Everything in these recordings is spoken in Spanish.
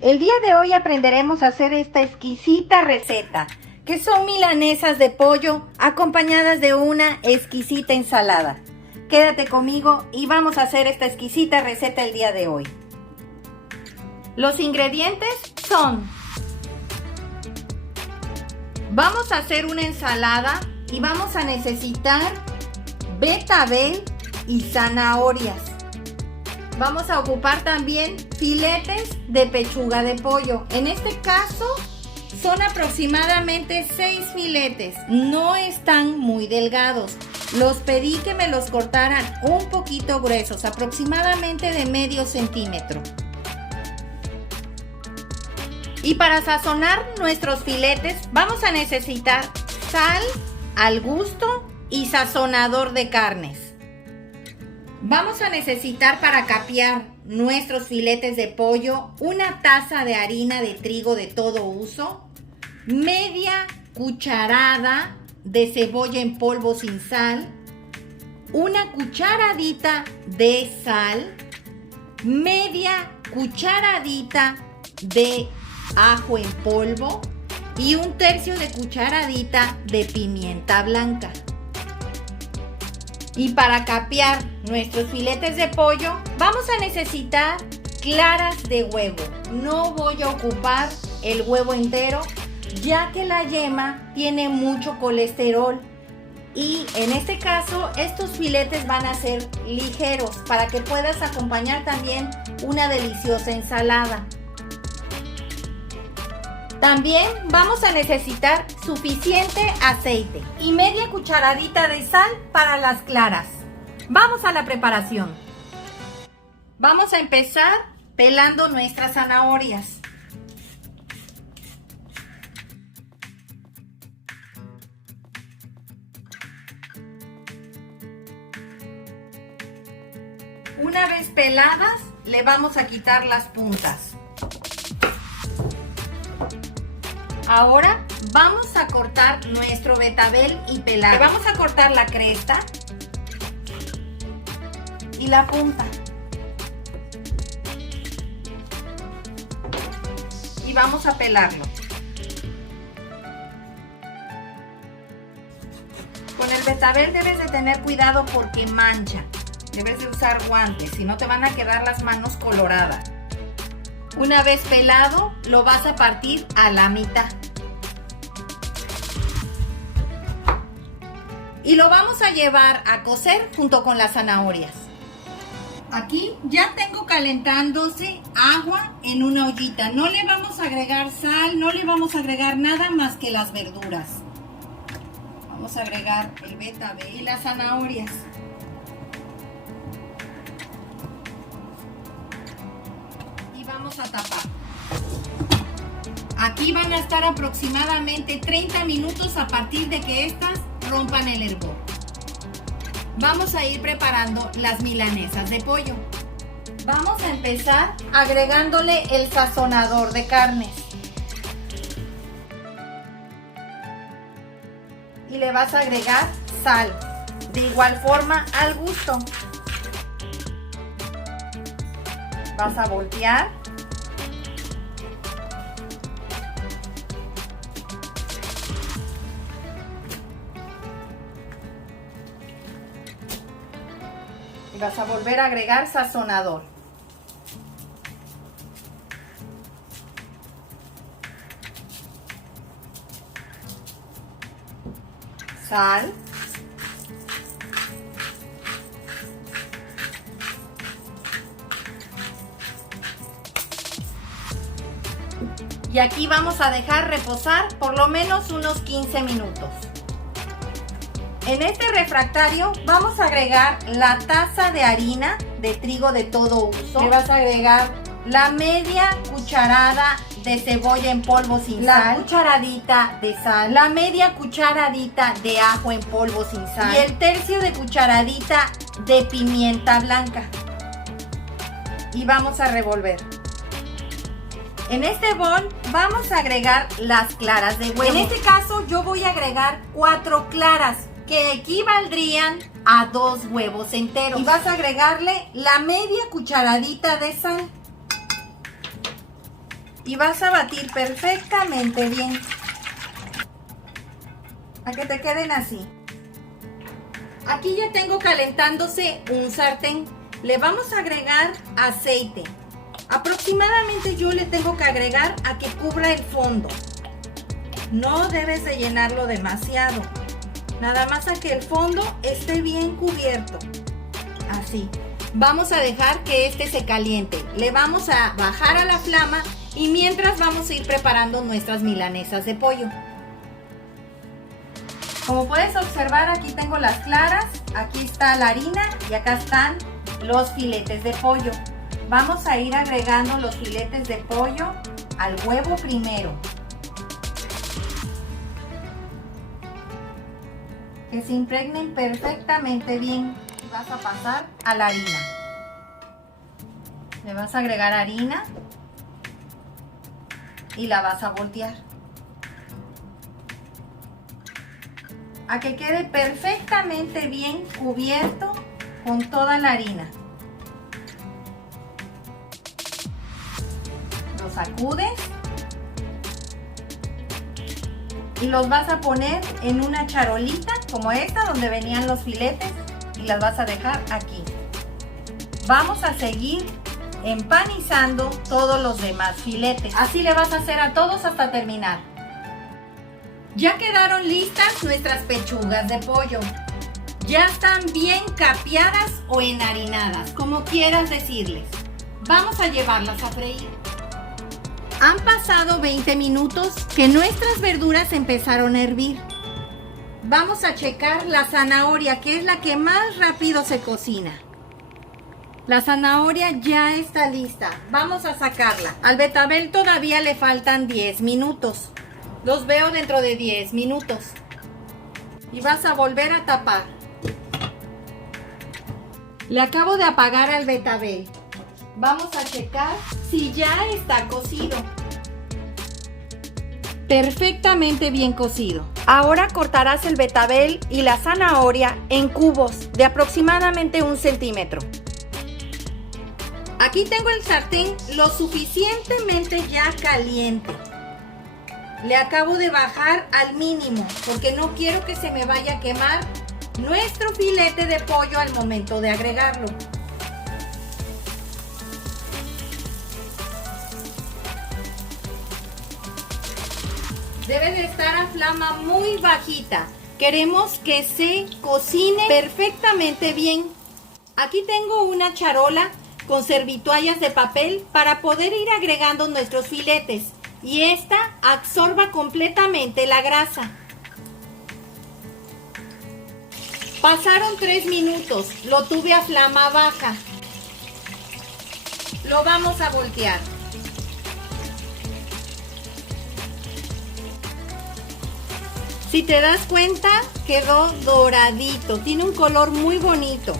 El día de hoy aprenderemos a hacer esta exquisita receta, que son milanesas de pollo acompañadas de una exquisita ensalada. Quédate conmigo y vamos a hacer esta exquisita receta el día de hoy. Los ingredientes son: vamos a hacer una ensalada y vamos a necesitar betabel y zanahorias. Vamos a ocupar también filetes de pechuga de pollo. En este caso son aproximadamente 6 filetes. No están muy delgados. Los pedí que me los cortaran un poquito gruesos, aproximadamente de medio centímetro. Y para sazonar nuestros filetes vamos a necesitar sal al gusto y sazonador de carnes. Vamos a necesitar para capear nuestros filetes de pollo una taza de harina de trigo de todo uso, media cucharada de cebolla en polvo sin sal, una cucharadita de sal, media cucharadita de ajo en polvo y un tercio de cucharadita de pimienta blanca. Y para capear nuestros filetes de pollo vamos a necesitar claras de huevo. No voy a ocupar el huevo entero, ya que la yema tiene mucho colesterol. Y en este caso estos filetes van a ser ligeros para que puedas acompañar también una deliciosa ensalada. También vamos a necesitar suficiente aceite y media cucharadita de sal para las claras. Vamos a la preparación. Vamos a empezar pelando nuestras zanahorias. Una vez peladas, le vamos a quitar las puntas. Ahora vamos a cortar nuestro betabel y pelar. Le vamos a cortar la cresta y la punta. Y vamos a pelarlo. Con el betabel debes de tener cuidado porque mancha. Debes de usar guantes, si no te van a quedar las manos coloradas. Una vez pelado, lo vas a partir a la mitad. Y lo vamos a llevar a cocer junto con las zanahorias. Aquí ya tengo calentándose agua en una ollita. No le vamos a agregar sal, no le vamos a agregar nada más que las verduras. Vamos a agregar el betabel y las zanahorias. Vamos a tapar. Aquí van a estar aproximadamente 30 minutos a partir de que estas rompan el hervor. Vamos a ir preparando las milanesas de pollo. Vamos a empezar agregándole el sazonador de carnes. Y le vas a agregar sal. De igual forma al gusto. Vas a voltear. Y vas a volver a agregar sazonador. Sal. Y aquí vamos a dejar reposar por lo menos unos 15 minutos. En este refractario vamos a agregar la taza de harina de trigo de todo uso. Le vas a agregar la media cucharada de cebolla en polvo sin sal, la cucharadita de sal, la media cucharadita de ajo en polvo sin sal y el tercio de cucharadita de pimienta blanca. Y vamos a revolver. En este bol vamos a agregar las claras de huevo. En este caso yo voy a agregar 4 claras, que equivaldrían a 2 huevos enteros. Y vas a agregarle la media cucharadita de sal. y vas a batir perfectamente bien, a que te queden así. Aquí ya tengo calentándose un sartén. Le vamos a agregar aceite. Aproximadamente yo le tengo que agregar a que cubra el fondo. No debes de llenarlo demasiado. Nada más a que el fondo esté bien cubierto. Así. Vamos a dejar que este se caliente. Le vamos a bajar a la flama y mientras vamos a ir preparando nuestras milanesas de pollo. Como puedes observar, aquí tengo las claras, aquí está la harina y acá están los filetes de pollo. Vamos a ir agregando los filetes de pollo al huevo primero. Que se impregnen perfectamente bien. Vas a pasar a la harina. Le vas a agregar harina y la vas a voltear. A que quede perfectamente bien cubierto con toda la harina. Lo sacudes y los vas a poner en una charolita como esta donde venían los filetes y las vas a dejar aquí. Vamos a seguir empanizando todos los demás filetes. Así le vas a hacer a todos hasta terminar. Ya quedaron listas nuestras pechugas de pollo. Ya están bien capeadas o enharinadas, como quieras decirles. Vamos a llevarlas a freír. Han pasado 20 minutos que nuestras verduras empezaron a hervir. Vamos a checar la zanahoria, que es la que más rápido se cocina. La zanahoria ya está lista. Vamos a sacarla. Al betabel todavía le faltan 10 minutos. Los veo dentro de 10 minutos. Y vas a volver a tapar. Le acabo de apagar al betabel. Vamos a checar si ya está cocido. Perfectamente bien cocido. Ahora cortarás el betabel y la zanahoria en cubos de aproximadamente 1 centímetro. Aquí tengo el sartén lo suficientemente ya caliente. Le acabo de bajar al mínimo porque no quiero que se me vaya a quemar nuestro filete de pollo al momento de agregarlo. Debe de estar a flama muy bajita. Queremos que se cocine perfectamente bien. Aquí tengo una charola con servitoallas de papel para poder ir agregando nuestros filetes y esta absorba completamente la grasa. Pasaron 3 minutos, lo tuve a flama baja. Lo vamos a voltear. Si te das cuenta, quedó doradito, tiene un color muy bonito.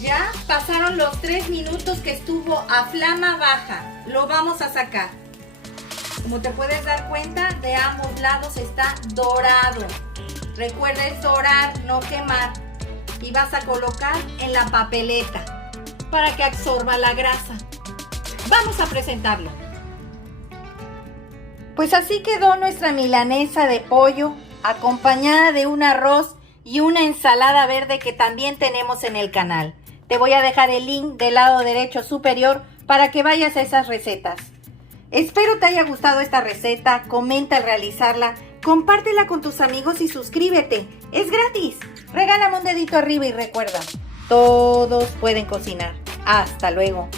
Ya pasaron los 3 minutos que estuvo a flama baja. Lo vamos a sacar. Como te puedes dar cuenta, de ambos lados está dorado. Recuerda, es dorar, no quemar. Y vas a colocar en la papeleta para que absorba la grasa. Vamos a presentarlo. Pues así quedó nuestra milanesa de pollo, acompañada de un arroz y una ensalada verde que también tenemos en el canal. Te voy a dejar el link del lado derecho superior para que vayas a esas recetas. Espero te haya gustado esta receta, comenta al realizarla, compártela con tus amigos y suscríbete. Es gratis. Regálame un dedito arriba y recuerda, todos pueden cocinar. Hasta luego.